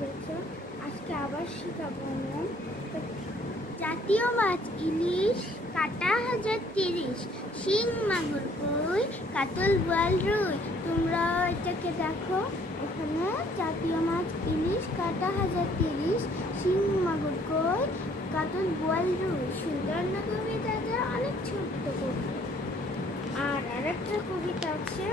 করেছো। আজকে আবার শিখাবো আমি। জাতীয় মাছ ইলিশ, কাটা হাজার 30, শিং মাগুর কই, কাতল বোয়াল রুই। তোমরা এটাকে দেখো, এখানে জাতীয় মাছ ইলিশ, কাটা হাজার 30, শিং মাগুর কই, কাতল বোয়াল রুই। সুন্দর না কবিতাটা? অনেক ছোট্ট কবিতা। আর আরেকটা কবিতা আছে,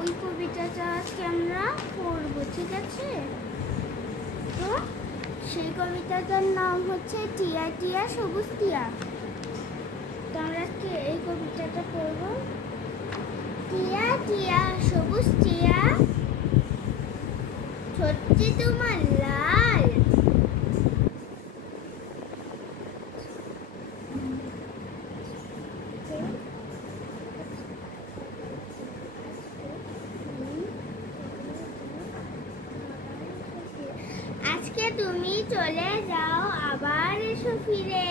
ওই কবিতাটা আজকে আমরা পড়বো, ঠিক আছে? তো সেই কবিতাটার নাম হচ্ছে টিয়া টিয়া সবুজ টিয়া। তো আমরা আজকে এই কবিতাটা পড়বো। টিয়া টিয়া সবুজ টিয়া, ঠোঁটটি তোমার লাল, আজকে তুমি চলে যাও, আবার এসো ফিরে।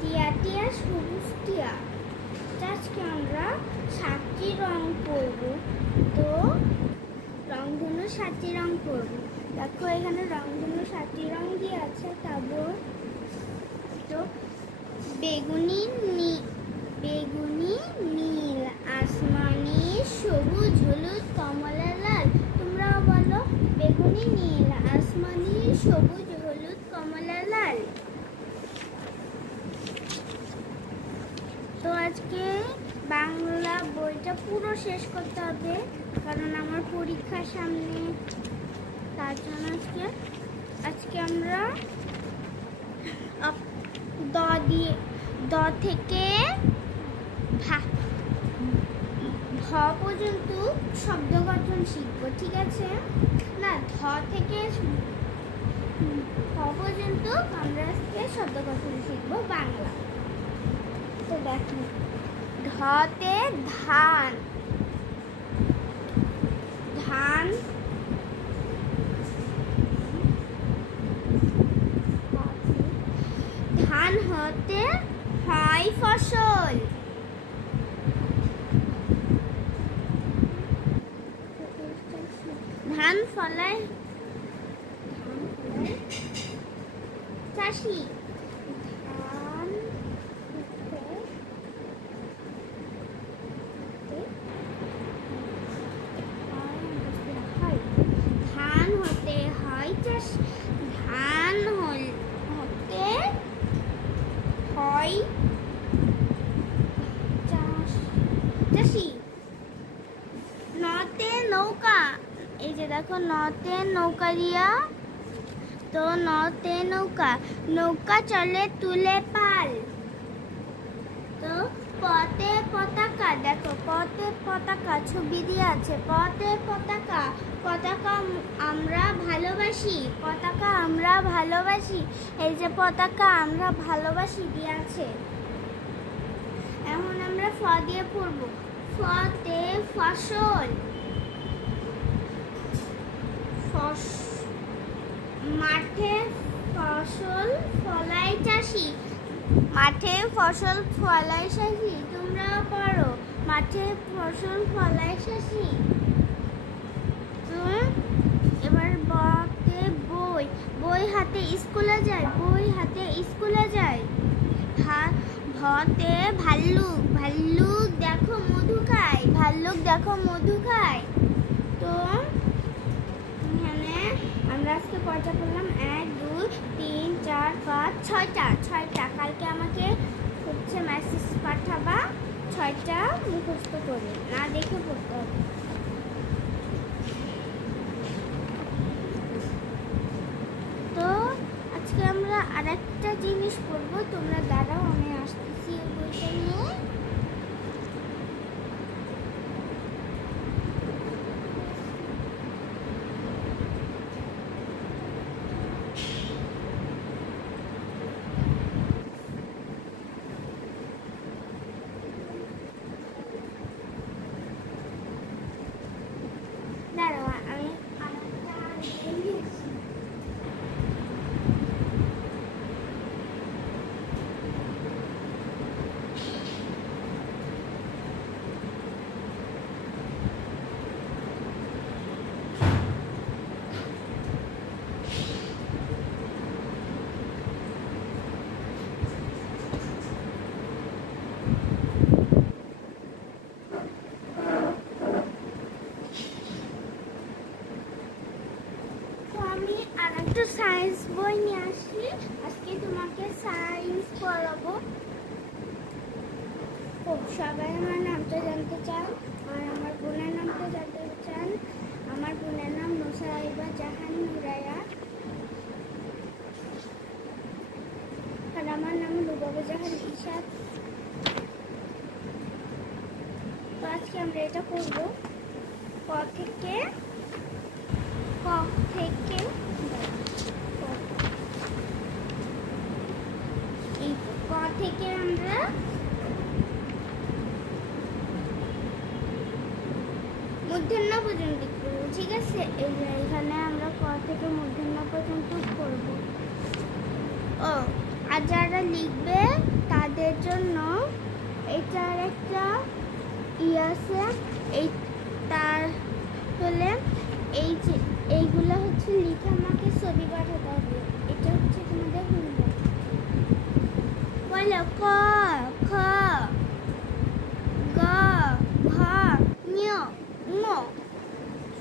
টিয়া টিয়া সবুজ টিয়া। আজকে আমরা 7টি রং করব। তো রংধনু 7টি রং করব। দেখো এখানে রংধনু 7টি রং দিয়ে আছে। তারপর তো বেগুনি নীল, আসমানি, সবুজ, হলুদ, কমলা, লাল। তোমরা বলো বেগুনি নীল, আসমানি, সবুজ, হলুদ, কমলা, লাল। তো আজকে বাংলা বইটা পুরো শেষ করতে হবে, কারণ আমার পরীক্ষার সামনে। তার জন্য আজকে আমরা দ থেকে ভ পর্যন্ত শব্দ গঠন শিখবো, ঠিক আছে? না, ধ থেকে ভ পর্যন্ত আমরা আজকে শব্দ গঠন শিখবো বাংলা। তো দেখো, ধতে ধান, ধান। ধান হতে হয় ফসল, ধান ফলায় চাষি। ধান হতে হয় চাষি, ধান হতে হয় চাষি। নতে নৌকা, এই যে দেখো নতে নৌকা দিয়া। তো নতে নৌকা, নৌকা চলে তুলে পাল। তো পথে পতাকা, দেখো পথে পতাকা ছবি দিয়ে আছে। পথে পতাকা, পতাকা আমরা ভালোবাসি, পতাকা আমরা ভালোবাসি। এই যে পতাকা আমরা ভালোবাসি দিয়ে আছে। এখন আমরা ফ দিয়ে পড়ব। ফতে ফসল, মাঠে ফসল ফলায় চাষি, মাঠে ফসল ফলায় চাষি। তোমরাও পারো, মাঠে ফসল ফলায় চাষি। এবার বতে বই, বই হাতে স্কুলে যায়, বই হাতে স্কুলে যায়। ভতে ভাল্লুক, ভাল্লুক দেখো মধু খায়, ভাল্লুক দেখো মধু খায়। তো এখানে আমরা আজকে কয়টা করলাম? 1 2 3 4 5 6টা। কালকে আমাকে হচ্ছে মেসেজ পাঠাবা, 6টা মুখস্থ করে, না দেখে পড়তে হবে। তো আজকে আমরা আরেকটা জিনিস পড়বো। তোমরা দাঁড়াও, আমি আসতেছি এই বইটা নিয়ে। দাঁড়াও, আমি সায়েন্স বই নিয়ে আসি, আজকে তোমাকে সায়েন্স পড়াবো। সবাই আমার নামটা জানতে চান আর আমার বোনের নামটা জানতে চান। আমার বোনের নাম নুসাইবা জাহান নুরায়া আর আমার নাম লুবাবা জাহান ইশাদ। তো আজকে আমরা এটা করবো ক থেকে আমরা মূর্ধন্য পর্যন্ত করবো, ঠিক আছে? এখানে আমরা ক থেকে মূর্ধন্য পর্যন্ত করবো। ও আর যারা লিখবে তাদের জন্য এটার একটা আছে, এই তার হলে এইগুলো হচ্ছে লিখে আমাকে ছবি পাঠাতে হবে। এটা হচ্ছে তোমাদের হোমওয়ার্ক। বলো ক, খ, গ, ঘ, ঞ, ঙ,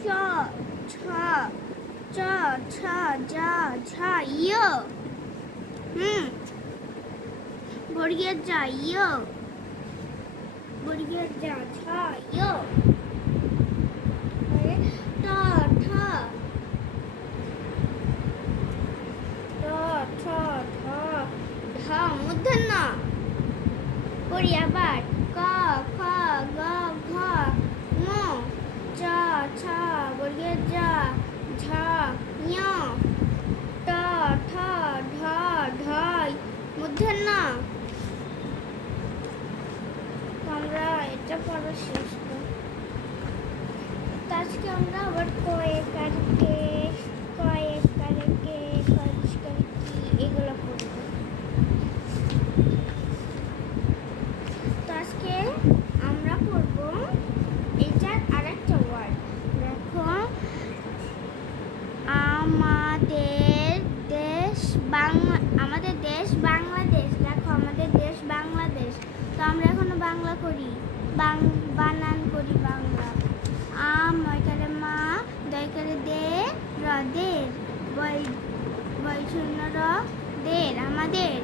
চ, ছ, চ, ছ, জ, ঝ, য়। বর্গের যা য়, বর্গের যা ছ, য়। ট, ঠ, ঠ, ঢ, মূর্ধন্য। করি আবার ক, খ, গ, ঘ, ঙ, চ, ছ, বর্গের জ, ঝ, ঞ, ট, ঠ, ঢ, ঢ, মূর্ধন্য। আমরা এটা পড়া শেষ করব। আজকে আমরা আবার কয়েকারকে এগুলো করব। তো আজকে আমরা করব এটার আরেকটা ওয়ার্ড। দেখো, আমাদের দেশ বাংলাদেশ। দেখো, আমাদের দেশ বাংলাদেশ। তো আমরা এখনো বাংলা করি, বানান করি বাংলা। আম ময়কারে মা, দয়কারে দে, দের, বয়শূন্য র, দের, আমাদের।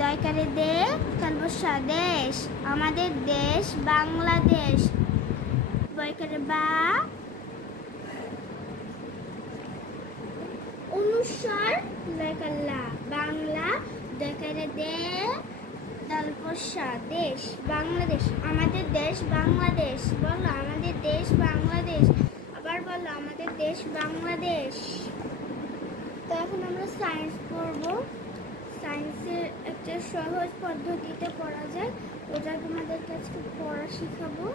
দয়কারে দে, তালবস্যা দেশ, আমাদের দেশ বাংলাদেশ। বয়কারে বা, অনুস্বার, দয়কাল্লা, বাংলা। দয়কারে দে, তালবস্যা দেশ, বাংলাদেশ, আমাদের দেশ বাংলাদেশ। বলো আমাদের দেশ বাংলাদেশ। আবার বলো আমাদের দেশ বাংলাদেশ। তো এখন আমরা সায়েন্স পড়ব। সায়েন্সের একটা সহজ পদ্ধতিতে পড়া যায়, ওটা তোমাদের কাছে পড়া শিখাবো।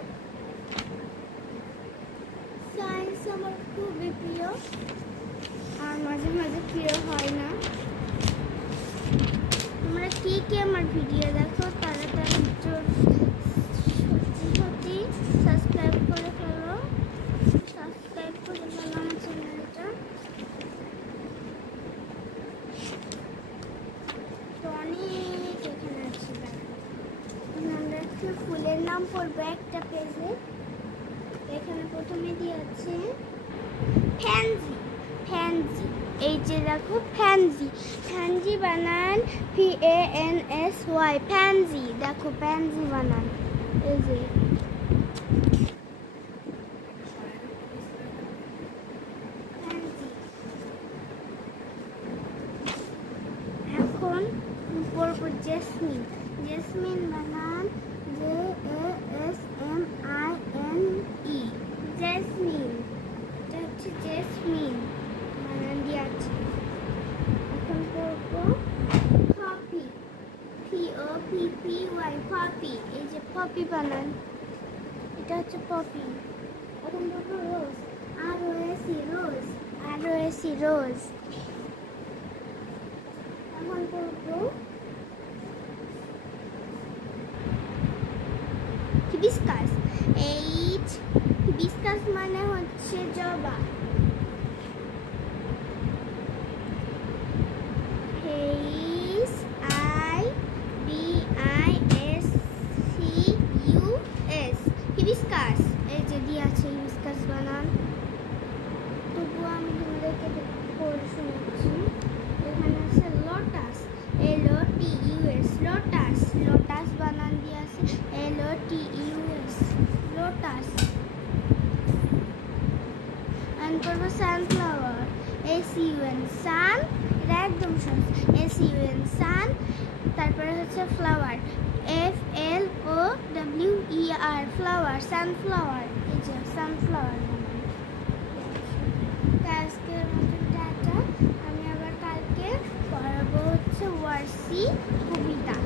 সায়েন্স আমার খুবই প্রিয়, আর মাঝে মাঝে প্রিয় হয় না। তোমরা কি আমার ভিডিও দেখো তাড়াতাড়ি সত্যি সাবস্ক্রাইব করে ফেলো, আমার চ্যানেলটা। তো অনেক এখানে আছে। আমরা একটু ফুলের নাম পড়বো একটা পেজে। এখানে প্রথমে দিয়ে আছে ফ্যানজি। এই যে দেখো ফ্যানজি বানান PANSY, ফ্যানজি। দেখো প্যানজি বানান, এই যে এখন পড়ব জেসমিন বানান JASMINE, জেসমিন। এটা হচ্ছে জেসমিন বানান দিয়ে আছে। এখন পড়ব পপি, POPPY, পপি। এই যে পপি বানান, এটা হচ্ছে পপি। এখন পড়ব রোজ, ROSE, রোজ। এখন পড়ব হিবিস্কাস, হিবিস্কাস মানে হচ্ছে জবা। হিবিস্কাস, এই যে দিয়ে আছে হিবিস্কাস বানান। তবুও আমি তোমাদেরকে পড়ে শোনাচ্ছি। এন করবো সানফ্লাওয়ার, SUN সান, এটা একদম সহজ, SUN সান। তারপরে হচ্ছে ফ্লাওয়ার, FLOWER ফ্লাওয়ার, সানফ্লাওয়ার, এই যে সানফ্লাওয়ার। আজকের মতো টাটা, আমি আবার কালকে পড়াবো হচ্ছে ওয়ার্সি কবিতা।